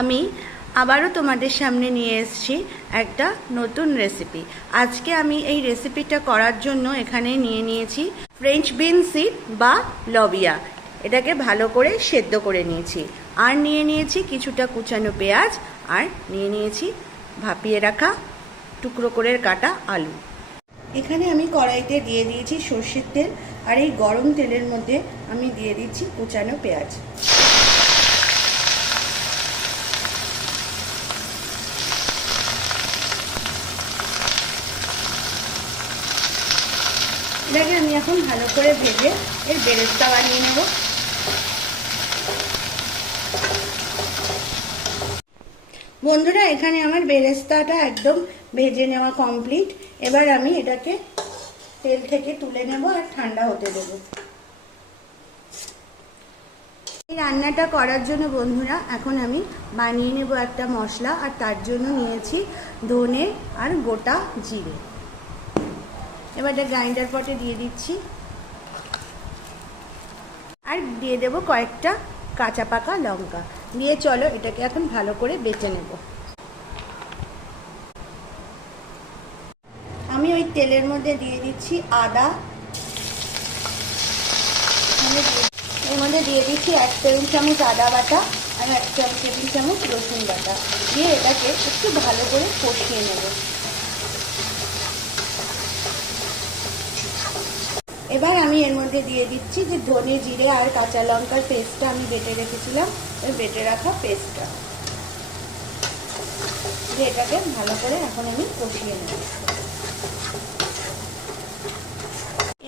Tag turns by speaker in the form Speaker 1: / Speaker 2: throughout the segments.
Speaker 1: আমি আবারও তোমাদের সামনে নিয়ে এসেছি একটা নতুন রেসিপি আজকে আমি এই রেসিপিটা করার জন্য এখানে নিয়ে নিয়েছি ফ্রেঞ্চ বিন সিড বা লবিয়া এটাকে ভালো করে সেদ্ধ করে নিয়েছি। আর নিয়ে নিয়েছি কিছুটা কুচানো পেঁয়াজ, আর নিয়ে নিয়েছি ভাপিয়ে রাখা টুকরো করে কাটা আলু। এখানে আমি কড়াইতে দিয়ে দিয়েছি সর্ষের তেল, আর এই গরম তেলের মধ্যে আমি দিয়ে দিচ্ছি কুচানো পেঁয়াজ। এটাকে আমি এখন ভালো করে ভেজে এর বেরেস্তা বানিয়ে নেব। বন্ধুরা, এখানে আমার বেরেস্তাটা একদম ভেজে নেওয়া কমপ্লিট এবার আমি এটাকে তেল থেকে তুলে নেব আর ঠান্ডা হতে দেব। এই রান্নাটা করার জন্য বন্ধুরা, এখন আমি বানিয়ে নেব একটা মশলা আর তার জন্য নিয়েছি ধনে আর গোটা জিরে। এবার এটা গ্রাইন্ডার পটে দিয়ে দিচ্ছি। আর দিয়ে দেব কয়েকটা কাঁচা পাকা লঙ্কা। দিয়ে চলো এটাকে এখন ভালো করে বেটে নেব। আমি ওই তেলের মধ্যে দিয়ে দিচ্ছি আদা। এর মধ্যে দিয়ে দিচ্ছি এক টেবিল চামচ আদা বাটা আর এক টেবিল চামচ রসুন বাটা। দিয়ে এটাকে একটু ভালো করে কষিয়ে নেব। এবার আমি এর মধ্যে দিয়ে দিচ্ছি যে ধনে জিরে আর কাঁচা লঙ্কার পেস্টটা আমি বেটে রেখেছিলাম। ওই বেটে রাখা পেস্টটা। দিয়ে এটাকে ভালো করে এখন আমি কষিয়ে নেব।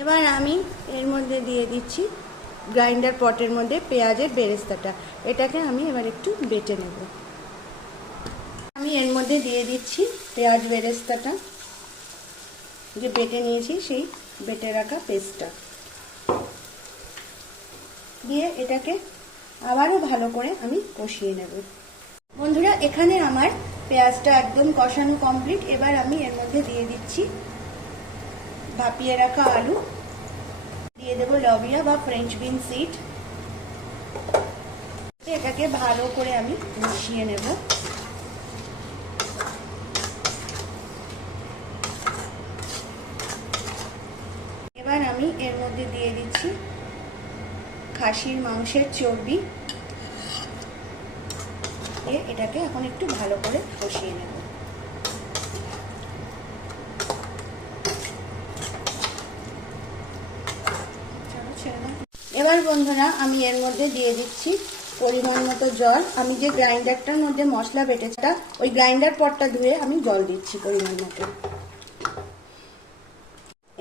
Speaker 1: এবার আমি এর মধ্যে দিয়ে দিচ্ছি গ্রাইন্ডার পটের মধ্যে পেঁয়াজের বেরেস্তাটা। এটাকে আমি এবার একটু বেটে নেব। আমি এর মধ্যে দিয়ে দিচ্ছি পেঁয়াজ বেরেস্তাটা। যে বেটে নিয়েছি সেই বেটে রাখা পেস্টটা। দিয়ে এটাকে আবারও ভালো করে আমি কষিয়ে নেব। বন্ধুরা, এখানে আমার পেঁয়াজটা একদম কষানো কমপ্লিট এবার আমি এর মধ্যে দিয়ে দিচ্ছি ভাপিয়ে রাখা আলু। দিয়ে দেবো লবিয়া বা ফ্রেঞ্চ বিন সিড এটাকে ভালো করে আমি মিশিয়ে নেব এবার আমি এর মধ্যে দিচ্ছি খাসির মাংসের চর্বি। এটাকে এখন একটু ভালো করে কষিয়ে নেব। এবার বন্ধুরা, আমি এর মধ্যে দিয়ে দিচ্ছি পরিমাণ মতো জল। আমি যে গ্রাইন্ডারটার মধ্যে মশলা বেটেটা ওই গ্রাইন্ডার পটটা ধুয়ে আমি জল দিচ্ছি পরিমাণ মতো।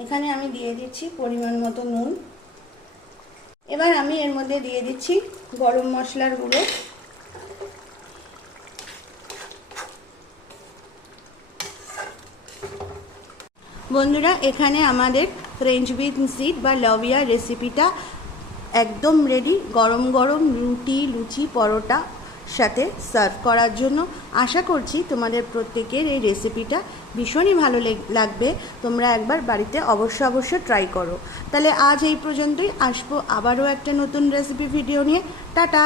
Speaker 1: এখানে আমি দিয়ে দিচ্ছি পরিমাণ মতো নুন। এবার আমি এর মধ্যে দিয়ে দিচ্ছি গরম মশলার গুঁড়ো। বন্ধুরা, এখানে আমাদের ফ্রেঞ্চ বিন সিড বা লবিয়া রেসিপিটা একদম রেডি গরম গরম রুটি, লুচি, পরোটা সাথে সার্ভ করার জন্য আশা করছি তোমাদের প্রত্যেকের এই রেসিপিটা ভীষণই ভালো লাগবে। তোমরা একবার বাড়িতে অবশ্য অবশ্য ট্রাই করো। তাহলে আজ এই পর্যন্তই। আসব আবারও একটা নতুন রেসিপি ভিডিও নিয়ে। টাটা!